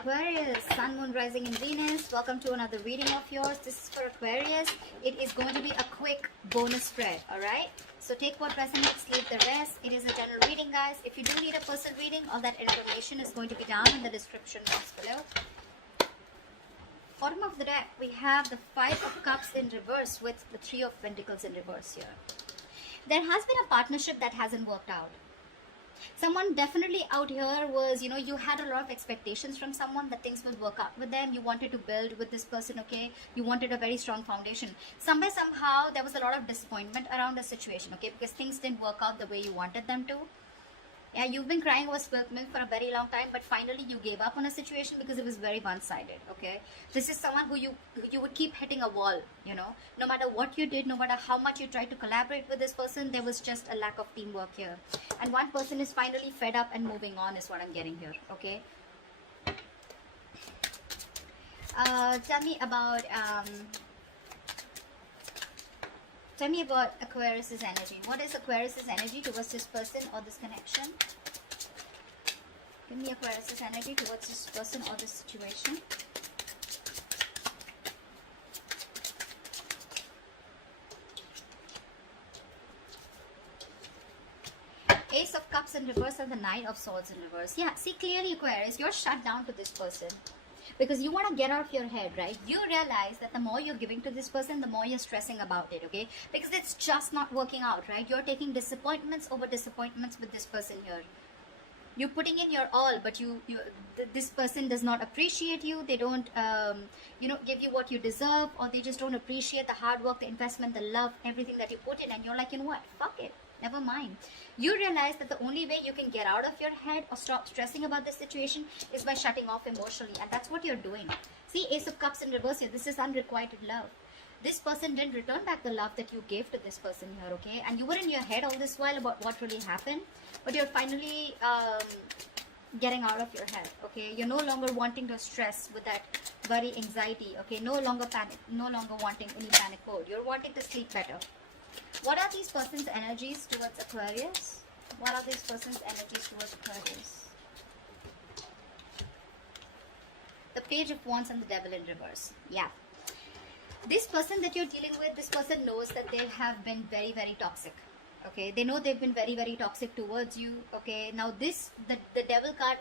Aquarius, Sun, Moon, Rising and Venus. Welcome to another reading of yours. This is for Aquarius. It is going to be a quick bonus spread, alright? So take what resonates, leave the rest. It is a general reading, guys. If you do need a personal reading, all that information is going to be down in the description box below. Bottom of the deck, we have the Five of Cups in reverse with the Three of Pentacles in reverse here. There has been a partnership that hasn't worked out. Someone definitely out here was, you had a lot of expectations from someone that things would work out with them. You wanted to build with this person, okay? You wanted a very strong foundation. Somehow, there was a lot of disappointment around the situation, okay? Because things didn't work out the way you wanted them to. Yeah, you've been crying over spilt milk for a very long time, but finally you gave up on a situation because it was very one-sided, okay? This is someone who you would keep hitting a wall, no matter what you did, no matter how much you tried to collaborate with this person, there was just a lack of teamwork here. And one person is finally fed up and moving on is what I'm getting here, okay? Tell me about Aquarius's energy. What is Aquarius's energy towards this person or this connection? Give me Aquarius's energy towards this person or this situation. Ace of Cups in reverse and the Knight of Swords in reverse. Yeah, see clearly Aquarius, you're shut down to this person. Because you want to get out of your head, right? You realize that the more you're giving to this person, the more you're stressing about it, okay? Because it's just not working out, right? You're taking disappointments over disappointments with this person here. You're putting in your all, but this person does not appreciate you. They don't, give you what you deserve, or they just don't appreciate the hard work, the investment, the love, everything that you put in. And you're like, you know what? Fuck it. Never mind. You realize that the only way you can get out of your head or stop stressing about this situation is by shutting off emotionally. And that's what you're doing. See, Ace of Cups in reverse here. This is unrequited love. This person didn't return back the love that you gave to this person here, okay? And you were in your head all this while about what really happened. But you're finally getting out of your head, okay? You're no longer wanting to stress with that worry, anxiety, okay? No longer panic. No longer wanting any panic mode. You're wanting to sleep better. What are these person's energies towards Aquarius? What are these person's energies towards Aquarius? The Page of Wands and the Devil in reverse. Yeah. This person that you're dealing with, this person knows that they have been very, very toxic. Okay, they know they've been very, very toxic towards you. Okay, now the Devil card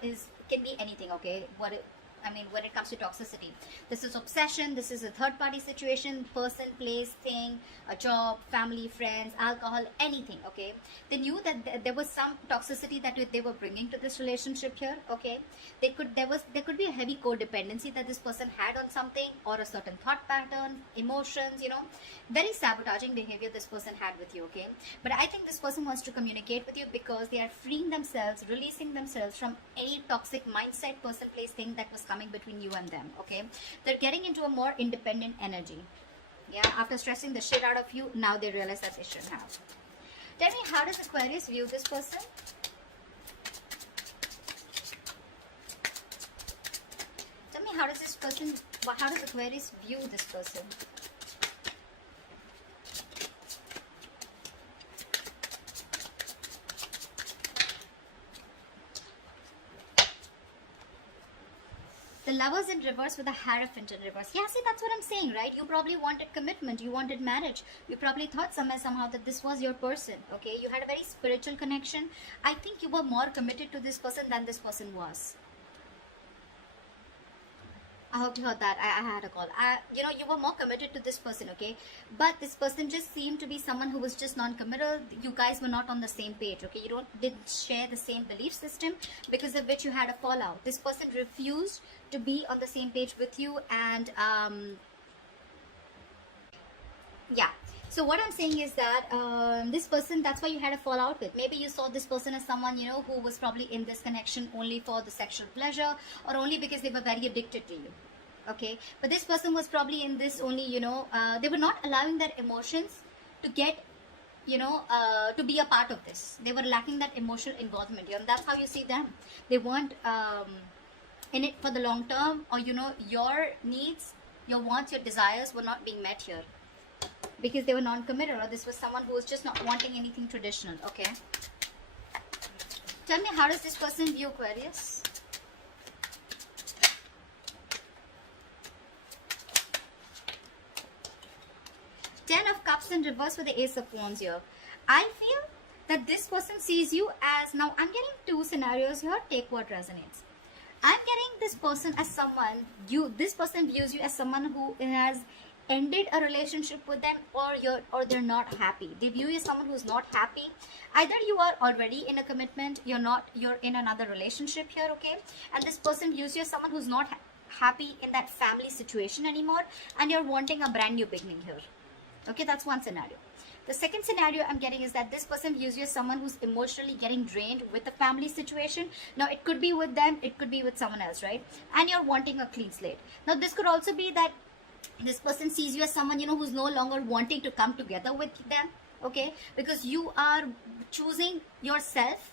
can be anything. Okay, when it comes to toxicity, this is obsession, this is a third-party situation, person, place, thing, a job, family, friends, alcohol, anything, okay? They knew that there was some toxicity that they were bringing to this relationship here, okay? There could be a heavy codependency that this person had on something, or a certain thought pattern, emotions, very sabotaging behavior this person had with you, okay? But I think this person wants to communicate with you because they are freeing themselves, releasing themselves from any toxic mindset, person, place, thing that was coming between you and them, okay? They're getting into a more independent energy. Yeah, after stressing the shit out of you, now they realize that they should have. Tell me, how does Aquarius view this person? Tell me, how does Aquarius view this person? The Lovers in reverse with the Hierophant in reverse. Yeah, see, that's what I'm saying, right? You probably wanted commitment. You wanted marriage. You probably thought somehow that this was your person, okay? You had a very spiritual connection. I think you were more committed to this person than this person was. I hope you heard that. I had a call. You were more committed to this person, okay? But this person just seemed to be someone who was just non-committal. You guys were not on the same page, okay? You didn't share the same belief system, because of which you had a fallout. This person refused to be on the same page with you, and yeah. So what I'm saying is that this person, that's why you had a fallout with. Maybe you saw this person as someone, who was probably in this connection only for the sexual pleasure, or only because they were very addicted to you. Okay? But this person was probably in this only, they were not allowing their emotions to get, to be a part of this. They were lacking that emotional involvement. And that's how you see them. They weren't in it for the long term, or, your needs, your wants, your desires were not being met here. Because they were non-committed, or this was someone who was just not wanting anything traditional, okay? Tell me, how does this person view Aquarius? Cups in reverse with the Ace of Wands here. I feel that this person sees you as, now I'm getting two scenarios here, take what resonates. I'm getting this person as someone, this person views you as someone who has ended a relationship with them, or they're not happy. They view you as someone who's not happy. Either you are already in a commitment, you're in another relationship here, okay? And this person views you as someone who's not happy in that family situation anymore, and you're wanting a brand new beginning here. Okay, that's one scenario. The second scenario I'm getting is that this person views you as someone who's emotionally getting drained with the family situation. Now, it could be with them, it could be with someone else, right? And you're wanting a clean slate. Now, this could also be that this person sees you as someone, who's no longer wanting to come together with them, okay? Because you are choosing yourself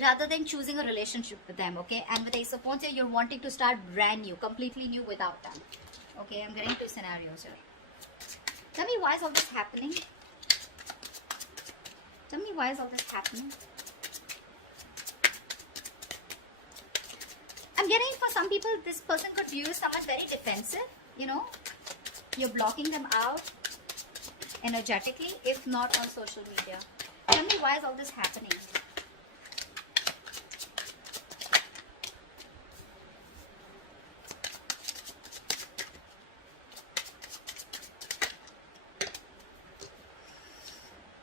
rather than choosing a relationship with them, okay? And with Ace of Wands here, you're wanting to start brand new, completely new without them. Okay, I'm getting two scenarios here. Tell me, why is all this happening? Tell me, why is all this happening? I'm getting, for some people, this person could view someone very defensive, You're blocking them out energetically, if not on social media. Tell me, why is all this happening?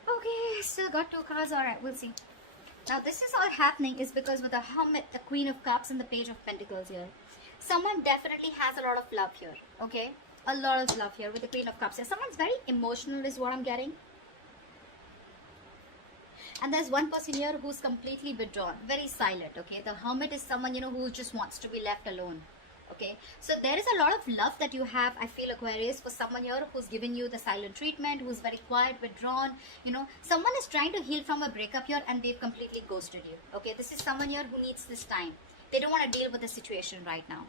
Okay, still got two cards. Alright, we'll see. Now, this is all happening is because with the Hermit, the Queen of Cups, and the Page of Pentacles here, someone definitely has a lot of love here, okay? A lot of love here with the Queen of Cups here. Someone's very emotional is what I'm getting. And there's one person here who's completely withdrawn, very silent, okay? The Hermit is someone, who just wants to be left alone, okay? So there is a lot of love that you have, I feel, Aquarius, for someone here who's given you the silent treatment, who's very quiet, withdrawn, Someone is trying to heal from a breakup here and they've completely ghosted you, okay? This is someone here who needs this time. They don't want to deal with the situation right now.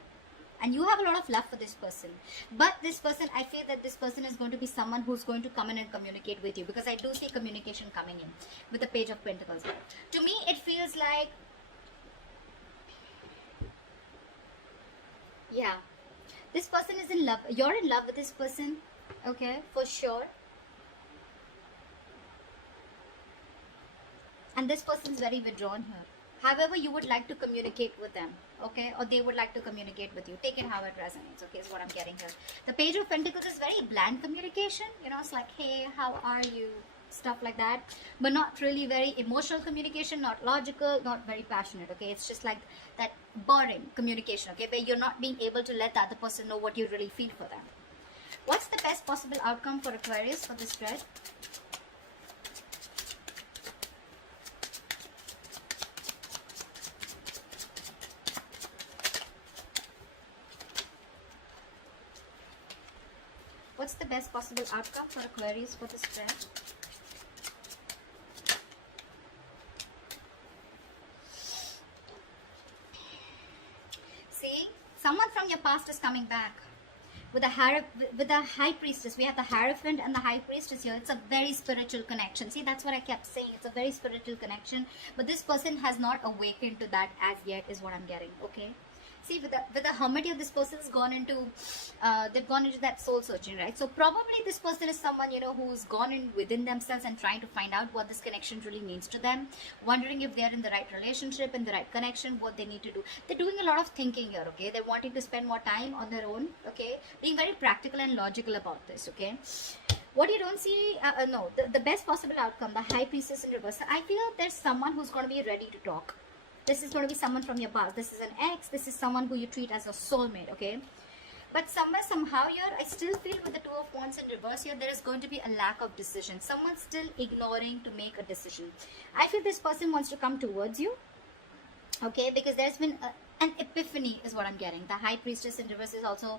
And you have a lot of love for this person. But this person, I feel that this person is going to be someone who's going to come in and communicate with you. Because I do see communication coming in with the Page of Pentacles. To me, it feels like, yeah, this person is in love. You're in love with this person, okay, for sure. And this person is very withdrawn here. However, you would like to communicate with them, okay? Or they would like to communicate with you. Take it how it resonates, okay, is what I'm getting here. The Page of Pentacles is very bland communication. It's like, hey, how are you? Stuff like that. But not really very emotional communication, not logical, not very passionate, okay? It's just like that boring communication, okay? Where you're not being able to let the other person know what you really feel for them. What's the best possible outcome for Aquarius for this spread? What's the best possible outcome for Aquarius for this spread? See, someone from your past is coming back. With the High Priestess, we have the Hierophant and the High Priestess here. It's a very spiritual connection. See, that's what I kept saying. It's a very spiritual connection. But this person has not awakened to that as yet, is what I'm getting, okay? See, with the Hermit here, this person has gone into, they've gone into that soul searching, right? So probably this person is someone, who's gone in within themselves and trying to find out what this connection really means to them. Wondering if they're in the right relationship, in the right connection, what they need to do. They're doing a lot of thinking here, okay? They're wanting to spend more time on their own, okay? Being very practical and logical about this, okay? What you don't see, the best possible outcome, the High Priestess in reverse. I feel there's someone who's going to be ready to talk. This is going to be someone from your past. This is an ex. This is someone who you treat as a soulmate, okay? But somehow here, I still feel with the Two of Wands in reverse here, there is going to be a lack of decision. Someone's still ignoring to make a decision. I feel this person wants to come towards you, okay? Because there's been an epiphany is what I'm getting. The High Priestess in reverse is also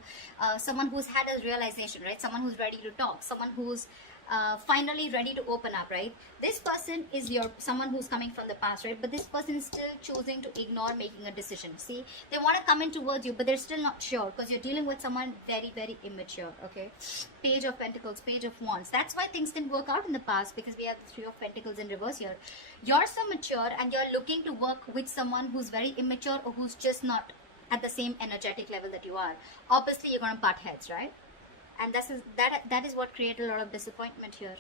someone who's had a realization, right? Someone who's ready to talk. Someone who's finally ready to open up, right? This person is someone who's coming from the past, right? But this person is still choosing to ignore making a decision. See, they want to come in towards you, but they're still not sure because you're dealing with someone very, very immature, okay? Page of Pentacles, Page of Wands. That's why things didn't work out in the past, because we have the Three of Pentacles in reverse here. You're so mature and you're looking to work with someone who's very immature or who's just not at the same energetic level that you are. Obviously, you're going to butt heads, right? And that is what created a lot of disappointment here.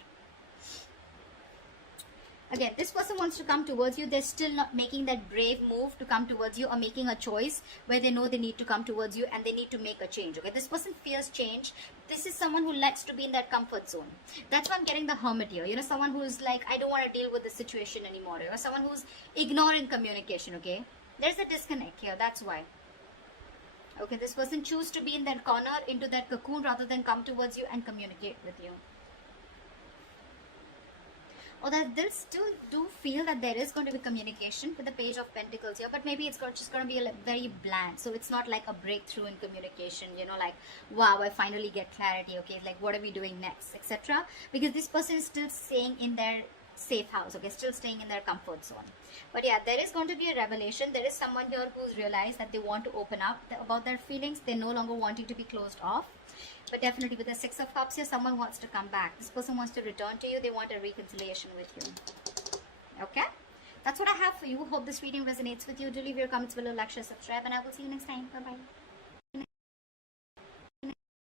Again, this person wants to come towards you. They're still not making that brave move to come towards you, or making a choice where they know they need to come towards you and they need to make a change. Okay, this person fears change. This is someone who likes to be in that comfort zone. That's why I'm getting the Hermit here. You know, someone who's like, I don't want to deal with the situation anymore. You know, someone who's ignoring communication. Okay, there's a disconnect here. That's why. Okay, this person choose to be in that corner, into that cocoon, rather than come towards you and communicate with you. Or that they'll still do feel that there is going to be communication with the Page of Pentacles here, but maybe it's just going to be very bland. So it's not like a breakthrough in communication, you know, like, wow, I finally get clarity, okay, like, what are we doing next, etc. Because this person is still staying in their safe house, okay, still staying in their comfort zone. But yeah, there is going to be a revelation. There is someone here who's realized that they want to open up about their feelings. They're no longer wanting to be closed off. But definitely with the Six of Cups here, someone wants to come back. This person wants to return to you. They want a reconciliation with you. Okay? That's what I have for you. Hope this reading resonates with you. Do leave your comments below, like, share, subscribe, and I will see you next time. Bye-bye.